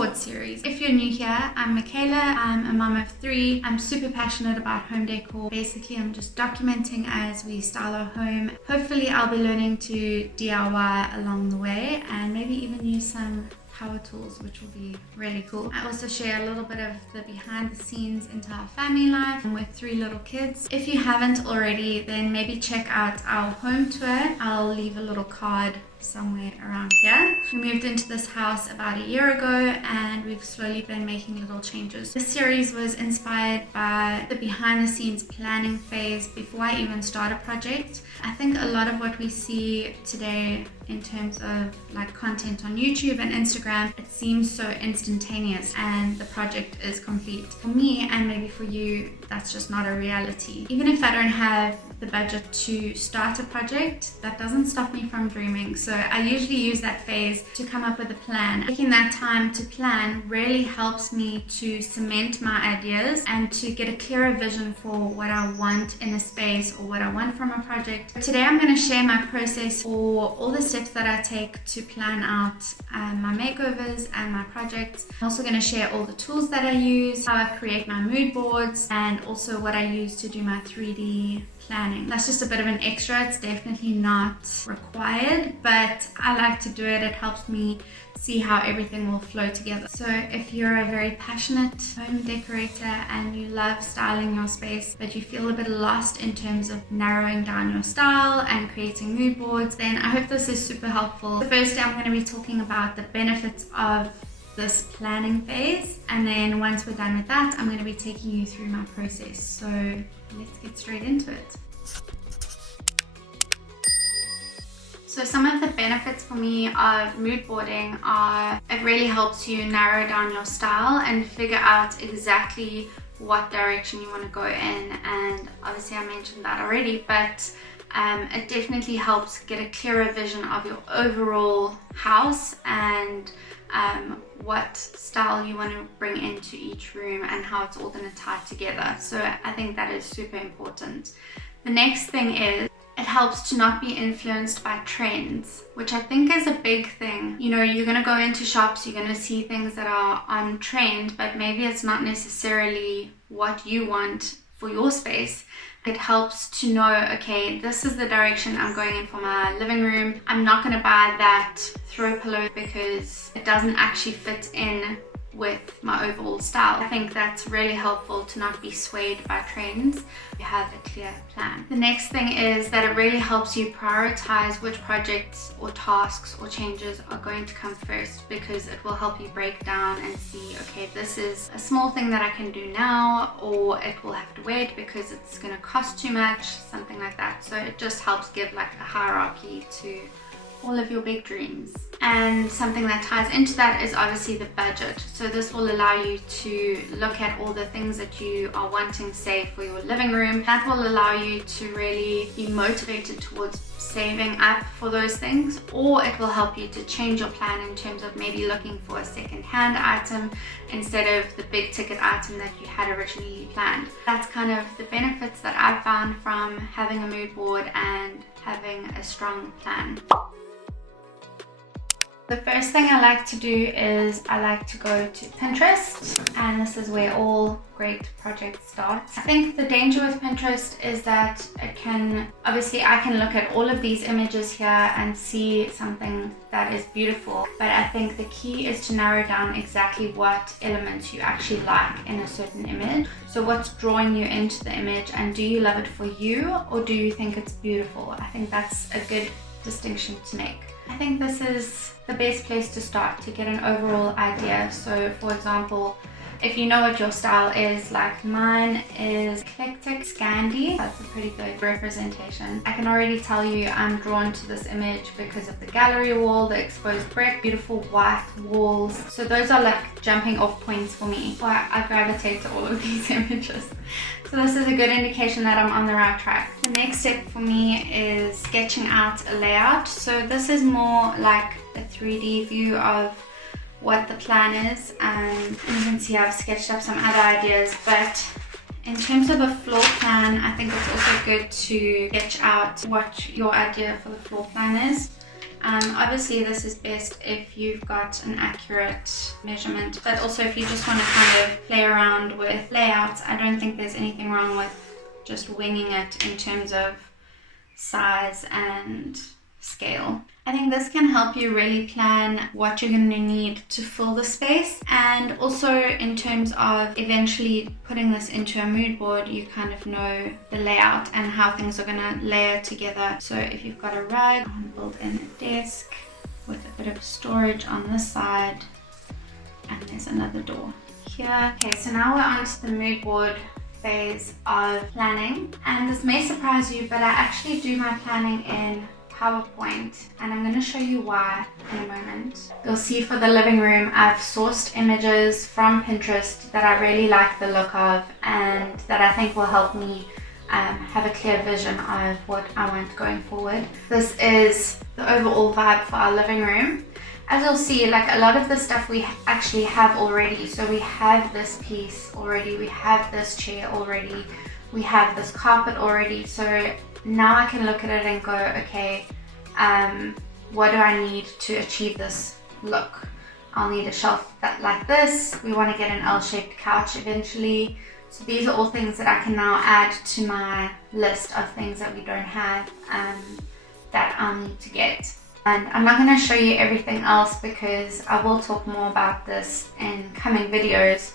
board series. If you're new here, I'm Michaela. I'm a mom of 3. I'm super passionate about home decor. Basically, I'm just documenting as we style our home. Hopefully, I'll be learning to DIY along the way and maybe even use some power tools, which will be really cool. I also share a little bit of the behind the scenes into our family life with 3 little kids. If you haven't already, then maybe check out our home tour. I'll leave a little card somewhere around here. We moved into this house about a year ago and we've slowly been making little changes. This series was inspired by the behind the scenes planning phase before I even start a project. I think a lot of what we see today in terms of like content on YouTube and Instagram, it seems so instantaneous and the project is complete. For me, and maybe for you, that's just not a reality. Even if I don't have the budget to start a project, that doesn't stop me from dreaming. So I usually use that phase to come up with a plan. Taking that time to plan really helps me to cement my ideas and to get a clearer vision for what I want in a space or what I want from a project. Today I'm going to share my process for all the steps that I take to plan out my makeovers and my projects. I'm also going to share all the tools that I use, how I create my mood boards, and also what I use to do my 3D planning. That's just a bit of an extra. It's definitely not required, but I like to do it. It helps me see how everything will flow together. So if you're a very passionate home decorator and you love styling your space, but you feel a bit lost in terms of narrowing down your style and creating mood boards, then I hope this is super helpful. So firstly, I'm going to be talking about the benefits of this planning phase, and then once we're done with that, I'm going to be taking you through my process. So let's get straight into it. So some of the benefits for me of mood boarding are it really helps you narrow down your style and figure out exactly what direction you want to go in, and obviously I mentioned that already, but it definitely helps get a clearer vision of your overall house and what style you want to bring into each room and how it's all going to tie together. So I think that is super important. The next thing is it helps to not be influenced by trends, which I think is a big thing. You know, you're going to go into shops, you're going to see things that are on trend, but maybe it's not necessarily what you want for your space. It helps to know, okay, this is the direction I'm going in for my living room. I'm not going to buy that throw pillow because it doesn't actually fit in with my overall style. I think that's really helpful to not be swayed by trends. You have a clear plan. The next thing is that it really helps you prioritize which projects or tasks or changes are going to come first, because it will help you break down and see, okay, this is a small thing that I can do now, or it will have to wait because it's going to cost too much, something like that. So it just helps give like a hierarchy to all of your big dreams. And something that ties into that is obviously the budget. So this will allow you to look at all the things that you are wanting, say, for your living room. That will allow you to really be motivated towards saving up for those things, or it will help you to change your plan in terms of maybe looking for a second-hand item instead of the big ticket item that you had originally planned. That's kind of the benefits that I've found from having a mood board and having a strong plan. The first thing I like to do is I like to go to Pinterest, and this is where all great projects start. I think the danger with Pinterest is that it can, obviously I can look at all of these images here and see something that is beautiful, but I think the key is to narrow down exactly what elements you actually like in a certain image. So what's drawing you into the image, and do you love it for you or do you think it's beautiful? I think that's a good distinction to make. I think this is the best place to start to get an overall idea. So for example, if you know what your style is, like mine is eclectic Scandi. That's a pretty good representation. I can already tell you I'm drawn to this image because of the gallery wall, the exposed brick, beautiful white walls. So those are like jumping off points for me. So I gravitate to all of these images. So this is a good indication that I'm on the right track. The next step for me is sketching out a layout. So this is more like a 3D view of what the plan is, and you can see I've sketched up some other ideas, but in terms of a floor plan, I think it's also good to sketch out what your idea for the floor plan is. Obviously this is best if you've got an accurate measurement, but also if you just want to kind of play around with layouts, I don't think there's anything wrong with just winging it in terms of size and scale. I think this can help you really plan what you're going to need to fill the space, and also in terms of eventually putting this into a mood board, you kind of know the layout and how things are going to layer together. So if you've got a rug, build in a desk with a bit of storage on this side, and there's another door here. Okay, so now we're on to the mood board phase of planning, and this may surprise you, but I actually do my planning in PowerPoint, and I'm going to show you why in a moment. You'll see for the living room I've sourced images from Pinterest that I really like the look of and that I think will help me have a clear vision of what I want going forward. This is the overall vibe for our living room. As you'll see, like a lot of the stuff we actually have already. So we have this piece already, we have this chair already, we have this carpet already. So now I can look at it and go, okay, what do I need to achieve this look? I'll need a shelf like this. We want to get an L-shaped couch eventually. So these are all things that I can now add to my list of things that we don't have that I'll need to get. And I'm not going to show you everything else because I will talk more about this in coming videos.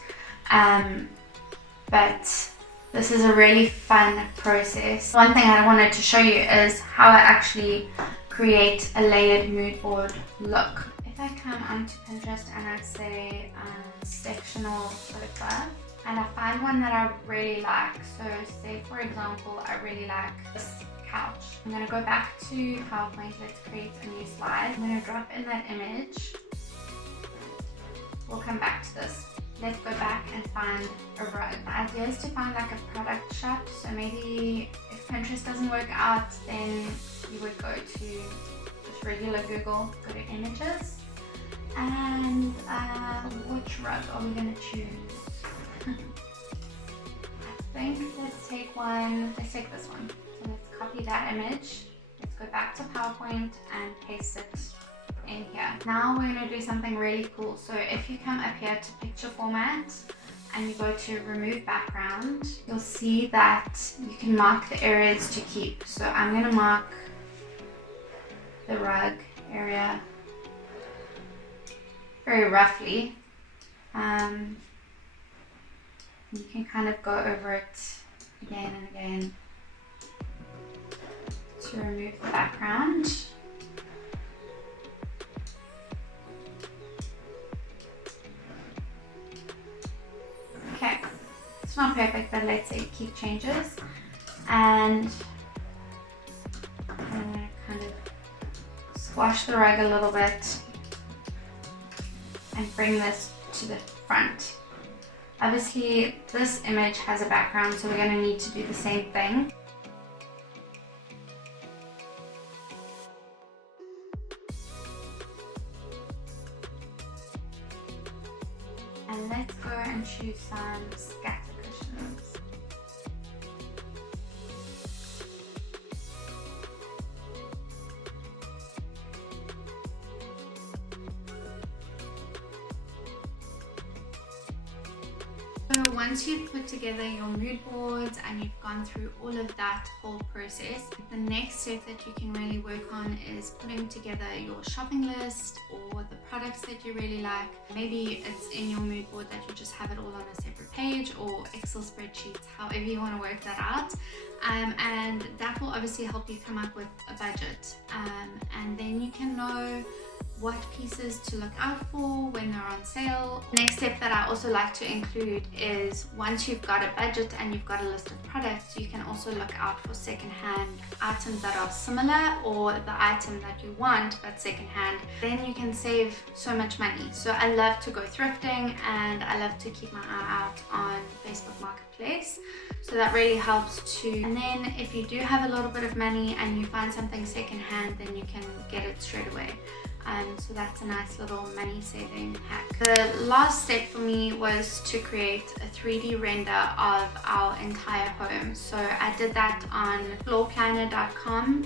But this is a really fun process. One thing I wanted to show you is how I actually create a layered mood board look. If I come onto Pinterest and I say sectional sofa, and I find one that I really like, so say for example I really like this couch. I'm going to go back to PowerPoint. Let's create a new slide. I'm going to drop in that image. We'll come back to this. Let's go back and find a rug. The idea is to find like a product shot. So maybe if Pinterest doesn't work out, then you would go to just regular Google, go to images, and which rug are we going to choose? I think let's take this one. So let's copy that image. Let's go back to PowerPoint and paste it in here. Now we're going to do something really cool. So if you come up here to picture format and you go to remove background, you'll see that you can mark the areas to keep. So I'm going to mark the rug area very roughly. You can kind of go over it again and again to remove the background. Okay, it's not perfect, but let's say keep changes, and I'm gonna kind of squash the rug a little bit and bring this to the front. Obviously this image has a background, so we're going to need to do the same thing. And let's go and choose some scatter cushions. So once you've put together your mood boards and you've gone through all of that whole process, the next step that you can really work on is putting together your shopping list or the products that you really like. Maybe it's in your mood board that you just have it all on a separate page, or Excel spreadsheets, however you want to work that out. And that will obviously help you come up with a budget. And then you can know what pieces to look out for when they're on sale. Next step that I also like to include is once you've got a budget and you've got a list of products, you can also look out for secondhand items that are similar, or the item that you want but secondhand. Then you can save so much money. So I love to go thrifting, and I love to keep my eye out on Facebook Marketplace. So that really helps too. And then if you do have a little bit of money and you find something secondhand, then you can get it straight away. So that's a nice little money saving hack. The last step for me was to create a 3D render of our entire home. So I did that on floorplanner.com,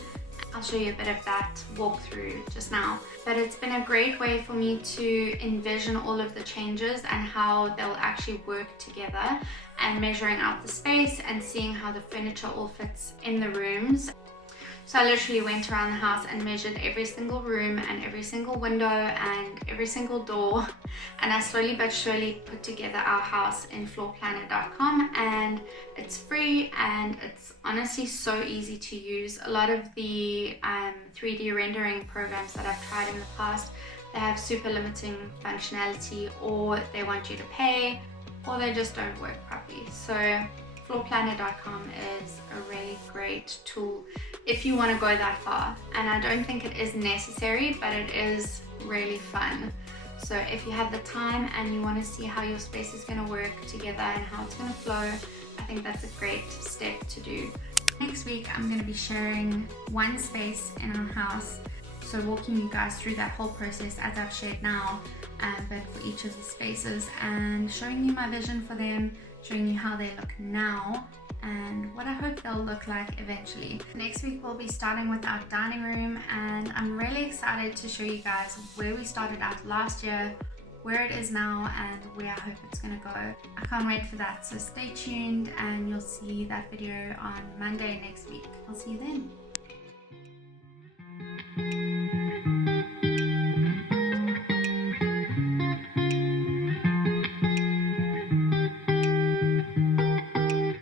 I'll show you a bit of that walkthrough just now. But it's been a great way for me to envision all of the changes and how they'll actually work together, and measuring out the space and seeing how the furniture all fits in the rooms. So I literally went around the house and measured every single room and every single window and every single door, and I slowly but surely put together our house in floorplanner.com, and it's free and it's honestly so easy to use. A lot of the 3D rendering programs that I've tried in the past, they have super limiting functionality, or they want you to pay, or they just don't work properly. So floorplanner.com is a really great tool if you want to go that far, and I don't think it is necessary, but it is really fun. So if you have the time and you want to see how your space is going to work together and how it's going to flow, I think that's a great step to do. Next week I'm going to be sharing one space in our house, so walking you guys through that whole process as I've shared now, but for each of the spaces, and showing you my vision for them, showing you how they look now and what I hope they'll look like eventually. Next week we'll be starting with our dining room, and I'm really excited to show you guys where we started out last year, where it is now, and where I hope it's going to go. I can't wait for that, so stay tuned and you'll see that video on Monday next week. I'll see you then.